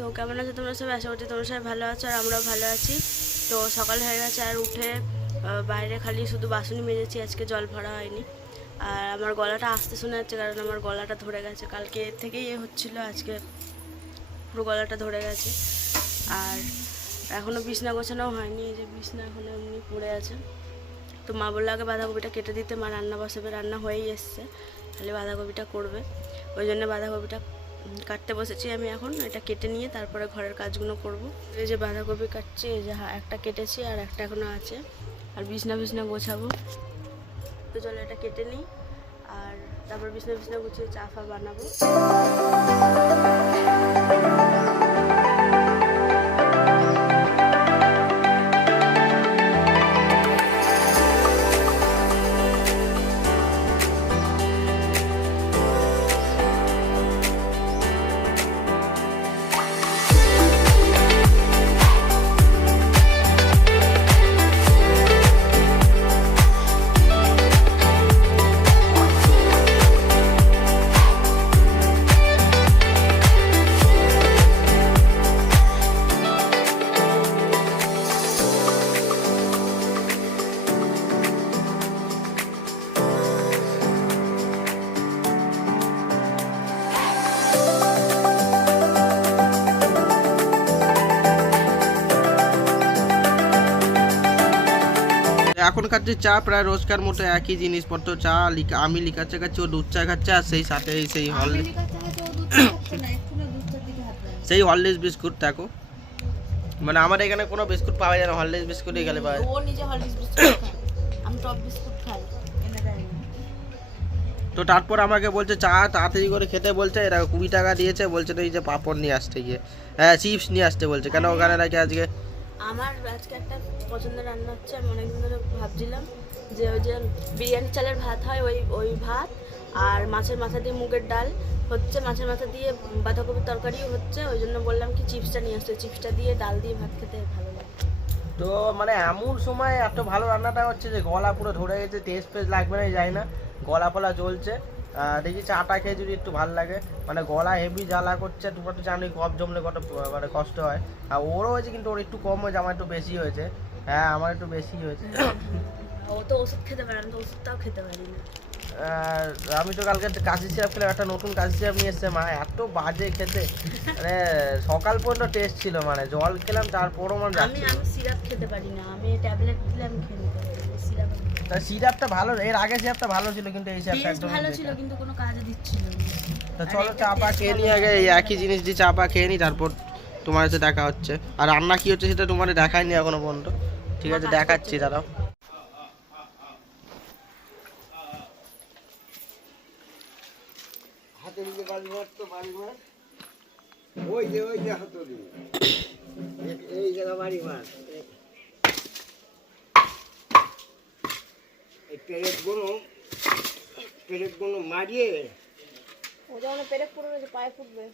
তো কেমন আছো তোমরা সবাই? আশা করছি তোমরা সবাই ভালো আছো আর আমরাও ভালো আছি। তো সকাল হয়ে গেছে আর উঠে বাইরে খালি শুধু বাসনই মেজেছি, আজকে জল ভরা হয়নি। আর আমার গলাটা আসতে শোনা যাচ্ছে কারণ আমার গলাটা ধরে গেছে, কালকে থেকেই হচ্ছিলো, আজকে পুরো গলাটা ধরে গেছে। আর এখনও বিছনা গোছানোও হয়নি, এই যে বিছনা এখনো এমনি পড়ে আছে। তো মা বললো আগে বাঁধাকপিটা কেটে দিতে, মা রান্না বসাবে, রান্না হয়েই এসছে, খালি বাঁধাকপিটা করবে। ওই জন্য বাঁধাকপিটা কাটতে বসেছি আমি এখন। এটা কেটে নিয়ে তারপরে ঘরের কাজগুলো করব। এই যে বাঁধাকপি কাটছি, এই যে একটা কেটেছি আর একটা এখনও আছে, আর বিছনা গোছাবো। তো চলো এটা কেটে নিই আর তারপর বিছনা গুছিয়ে চা ফা বানাবো। এখনকার যে চা প্রায় রোজকার মতো একই জিনিসপত্র, চা আমি লিকার চা খাচ্ছি, ও দুধ চা খাচ্ছে, আর সেই সাথে সেই হরলিক্স বিস্কুট। দেখো মানে আমার এখানে কোনো বিস্কুট পাওয়া যায় না, হরলিক্স বিস্কুটই গেলে পাওয়া যায়। ও নিজে হরলিক্স বিস্কুট খায়, আমি টপ বিস্কুট খাই। তো তারপর আমাকে বলছে চা তাড়াতাড়ি করে খেতে বলছে, এরা 20 টাকা দিয়েছে, বলছে তো এই যে পাপড় নিয়ে আসতে গিয়ে, হ্যাঁ চিপস নিয়ে আসতে বলছে। কেন ওখানে নাকি আজকে আমার আজকে একটা পছন্দের রান্না হচ্ছে। আমি অনেকদিন ধরে ভাবছিলাম যে ওই যে বিরিয়ানি চালের ভাত হয়, ওই ভাত আর মাছের মাথা দিয়ে মুগের ডাল হচ্ছে, মাছের মাথা দিয়ে বাঁধাকপির তরকারিও হচ্ছে। ওই জন্য বললাম কি চিপসটা নিয়ে আসতে, চিপসটা দিয়ে ডাল দিয়ে ভাত খেতে ভালো লাগে। তো মানে এমন সময় এত ভালো রান্নাটা হচ্ছে যে গলা পুরো ধরে গেছে, টেস্ট ফেস্ট লাগবে না যায় না, গলা ফলা জ্বলছে। দেখি চাটা খেয়ে যদি একটু ভালো লাগে, মানে গলা হেভি জ্বালা করছে, তোমরা তো জানোই কফ জমলে কত মানে কষ্ট হয়। আর ওরও হয়েছে কিন্তু ওর একটু কম হয়েছে, আমার একটু বেশি হয়েছে। হ্যাঁ আমার একটু বেশি হয়েছে। ও তো ওষুধ খেতে পারে, আমি তো ওষুধটাও খেতে পারি না। আমি তো কালকে কাশি সিরাপ খেলাম, একটা নতুন কাশি সিরাপ নিয়ে এসছে মা, এত বাজে খেতে, মানে সকাল পর্যন্ত টেস্ট ছিল, মানে জল খেলাম তারপরও মানে আমি সিরাপ খেতে পারি না, আমি ট্যাবলেট দিলে আমি খেয়ে নিতে পারি, সিরাপ সিরাপটা ভালো, এর আগে সিরাপটা ভালো ছিল কিন্তু এই সিরাপটা একদম ভালো ছিল কিন্তু কোনো কাজে দিচ্ছিল না। তো চলো চা পা খেয়ে নিই আগে, এই একই জিনিস দিয়ে চা পা খেয়ে নিই, তারপর তোমার সাথে দেখা হচ্ছে। আর রান্না কি হচ্ছে সেটা তোমার দেখায়নি এখনো পর্যন্ত, ঠিক আছে দেখাচ্ছি দাঁড়াও। হাতে নিতে বাড়ি মার তো বাড়ি মার, ওই যে হাতুড়ি, এই জায়গা বাড়ি মার, এই পেরেকগুলো মারিয়ে ও যেমন পেরেক পুরো রয়েছে, পায়ে ফুটবে।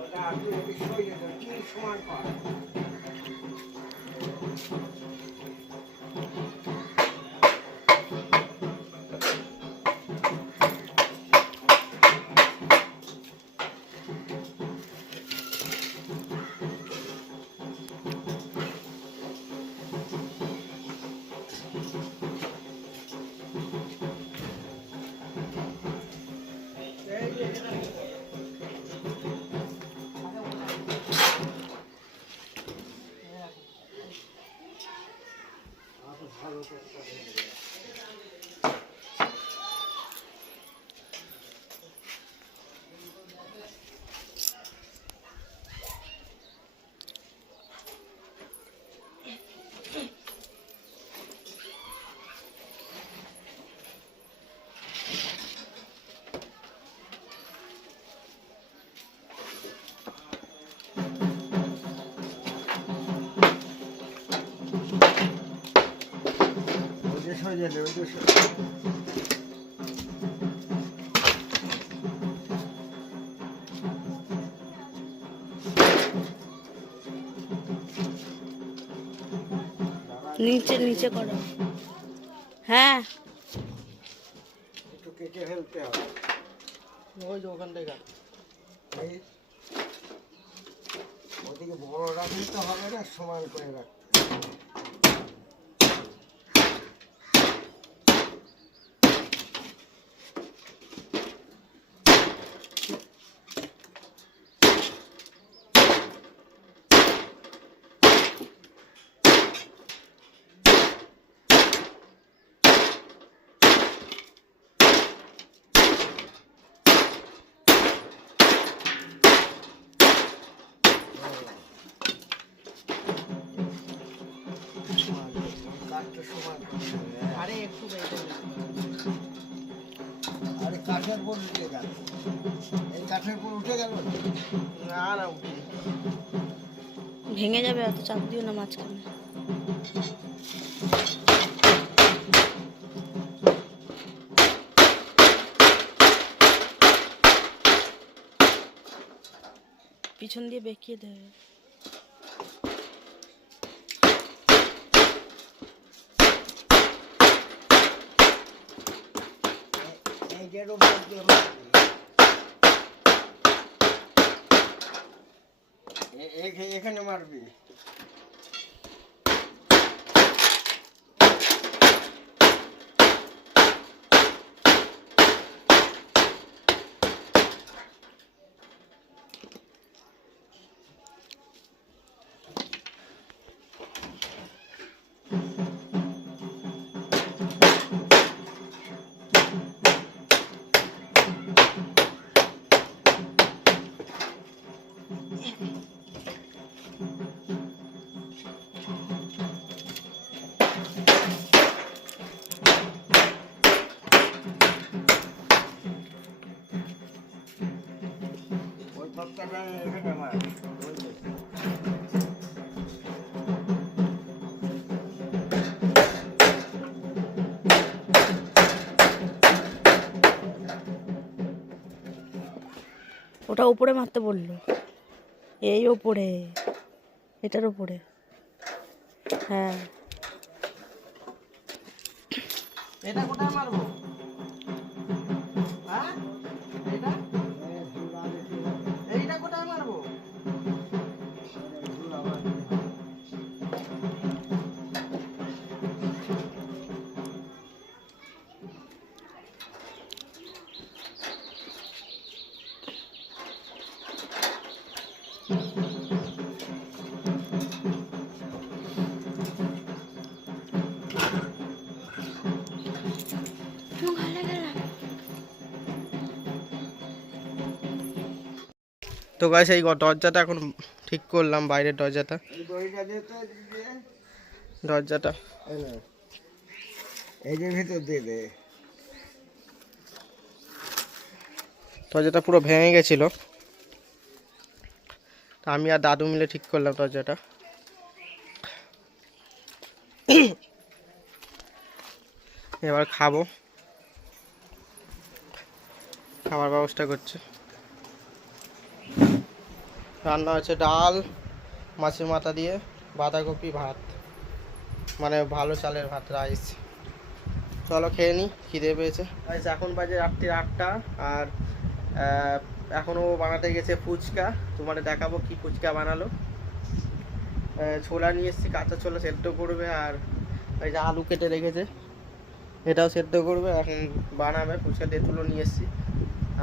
ওটা আপনি সমান পায়। হয়ে যাবে ওই তো নিচে নিচে করো। হ্যাঁ একটু কেটে ফেলতে হবে। ওই যে ওখান থেকে এই ওদিকে বড় রাখলে তো হবে না, সমান করে রাখ। কাঠটা সমান করতে হবে। আরে একটু বেশি। আরে কাঠের উপর উঠে গেল, এই কাঠের উপর উঠে গেল। না না উঠি ভেঙে যাবে, অত চাপ দিও না মাঝখানে। পিছন দিয়ে বেঁকিয়ে দেবে। এইটার উপর দিয়ে মারবি। এখানে মারবি। ওই তক্তাটা এখানে মার। ওই যে। ওটা উপরে মারতে বললো, এই ওপরে, এটার উপরে। হ্যাঁ এটা কোথায় মারবো? হ্যাঁ এটা এইটা কোথায় মারবো? তো গাইস এই দরজাটা এখন ঠিক করলাম, বাইরের দরজাটা। এই দড়িটা দে তো, দিয়ে দরজাটা এই নে। এই যে ভিতর দিয়ে দে। দরজাটা পুরো ভেঙে গেছিল, তা আমি আর দাদু মিলে ঠিক করলাম দরজাটা। এবার খাবো, খাবার ব্যবস্থা করছে। রান্না হচ্ছে ডাল, মাছের মাথা দিয়ে বাঁধাকপি, ভাত, মানে ভালো চালের ভাত, রাইস। চলো খেয়ে নিই, খিদে পেয়েছে। এখন বাজে রাত্রি 8টা, আর এখনও বানাতে গেছে ফুচকা। তোমাদের দেখাবো কি ফুচকা বানালো। ছোলা নিয়ে এসেছি, কাঁচা ছোলা সেদ্ধ করবে, আর এই যে আলু কেটে রেখেছে এটাও সেদ্ধ করবে, এখন বানাবে। ফুচকা তেঁতুলও নিয়ে এসেছি।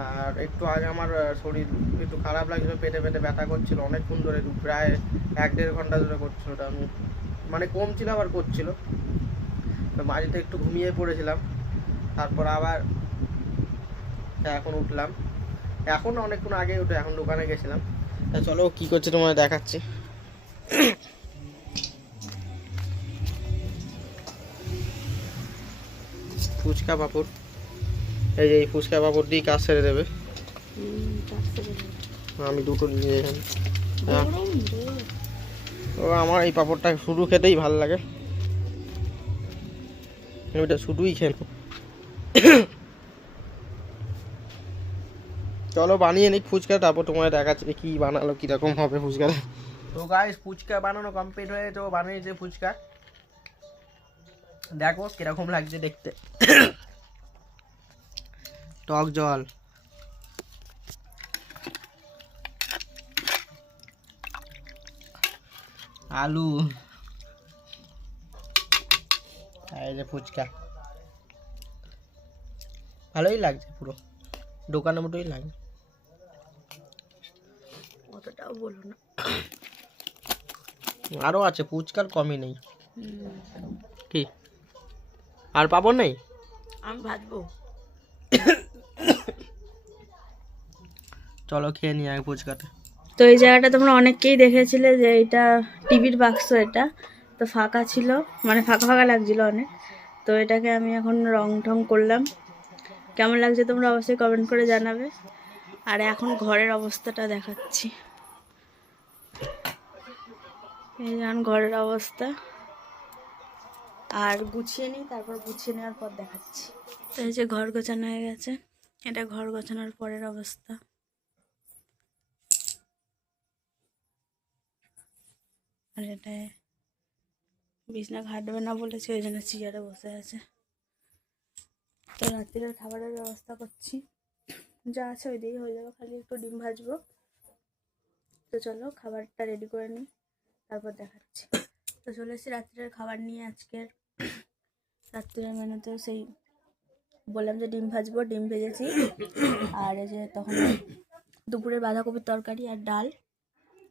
আর একটু আগে আমার শরীর একটু খারাপ লাগছিল, পেটে পেটে ব্যথা করছিল অনেকক্ষণ ধরে, প্রায় 1-1.5 ঘন্টা ধরে করছিল ওটা। আমি মানে কমছিল আবার করছিল, তো মাঝিতে একটু ঘুমিয়ে পড়েছিলাম, তারপর আবার এখন উঠলাম। এখন অনেকক্ষণ আগে উঠে এখন দোকানে গেছিলাম। তা চলো কি করছে তোমাদের দেখাচ্ছি। ফুচকা পাঁপড়, এই যে এই ফুচকা পাঁপড় দিয়ে কাজ সেরে দেবে। আমি দুটো নিয়ে এখানে। ও আমার এই পাঁপড়টা শুধু খেতেই ভালো লাগে, আমি এটা শুধুই খেয়ে নেব। চলো বানিয়ে নিই ফুচকা, তারপর তোমায় দেখাচ্ছি কি বানালো, কিরকম হবে ফুচকাটা। তো গাইস ফুচকা বানানো কমপ্লিট হয়ে তো বানিয়েছে ফুচকা। দেখো কিরকম লাগছে দেখতে। টক জল, আলু, আর এই যে ফুচকা। ভালোই লাগছে, পুরো দোকানের মতোই লাগে। অতটাও বলো না। আরও আছে, ফুচকার কমই নেই। কি আর পাবো নেই? আমি ভাজবো। চলো খেয়ে নিই আগে ফুচকাটা। তো এই জায়গাটা তোমরা অনেককেই দেখেছিলে যে এটা টিভির বাক্স, এটা তো ফাঁকা ছিল, মানে ফাঁকা ফাঁকা লাগছিল অনেক। তো এটাকে আমি এখন রং ঠং করলাম। কেমন লাগছে তোমরা অবশ্যই কমেন্ট করে জানাবে। আর এখন ঘরের অবস্থাটা দেখাচ্ছি। এই যেমন ঘরের অবস্থা, আর গুছিয়ে নিই, তারপর গুছিয়ে নেওয়ার পর দেখাচ্ছি। তো এই যে ঘর গোছানো হয়ে গেছে, এটা ঘর গোছানোর পরের অবস্থা। আর এটা বিছনা ঘাটবে না বলেছে, ওই জন্য চেয়ারে বসে আছে। তো রাত্রির খাবারের ব্যবস্থা করছি, যা আছে ওই দিয়েই হয়ে যাবে, খালি একটু ডিম ভাজবো। তো চলো খাবারটা রেডি করে নিই, তারপর দেখাচ্ছি। তো চলে এসেছি রাত্রের খাবার নিয়ে। আজকের রাত্রের মেনুতে সেই বললাম যে ডিম ভাজবো, ডিম ভেজেছি। আর এই যে তখন দুপুরের বাঁধাকপির তরকারি আর ডাল,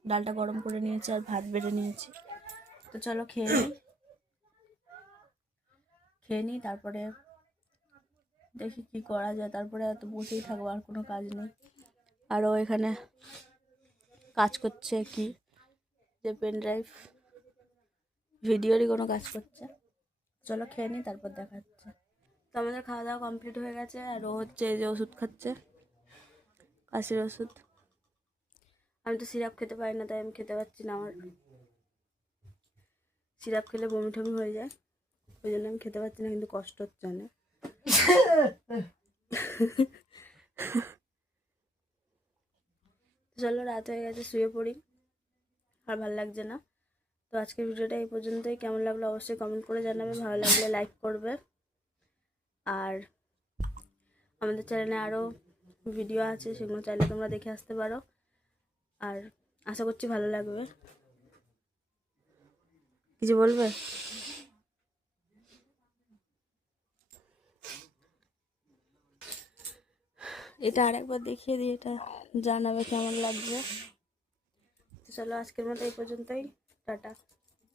ডালটা গরম করে নিয়েছি আর ভাত বেড়ে নিয়েছি। তো চলো খেয়ে নিই, তারপরে দেখি কি করা যায়। তারপরে এত বসেই থাকবো, আর কোনো কাজ নেই। আরও এখানে কাজ করছে কি, যে পেন ড্রাইভ ভিডিওরই কোনো কাজ করছে। চলো খেয়ে নিই, তারপর দেখাচ্ছে। তো আমাদের খাওয়া দাওয়া কমপ্লিট হয়ে গেছে, আর ও হচ্ছে এই যে ওষুধ খাচ্ছে, কাশির ওষুধ। আমি তো সিরাপ খেতে পারি না, তাই আমি খেতে পারছি না। আমার সিরাপ খেলে বমি টমি হয়ে যায়, ওই জন্য আমি খেতে পারছি না, কিন্তু কষ্ট হচ্ছে অনেক। চলো রাত হয়ে গেছে, শুয়ে পড়ি, আর ভালো লাগছে না। তো আজকের ভিডিওটা এই পর্যন্তই। কেমন লাগলো অবশ্যই কমেন্ট করে জানাবে, ভালো লাগলে লাইক করবে। আর আমাদের চ্যানেলে আরও ভিডিও আছে, সেগুলো চাইলে তোমরা দেখে আসতে পারো। আর আশা করছি ভালো লাগবে। কিছু বলবে? এটা আরেকবার দেখিয়ে দিই, এটা জানাবে কেমন লাগবে। তো চলো আজকের মতো এই পর্যন্তই, টাটা।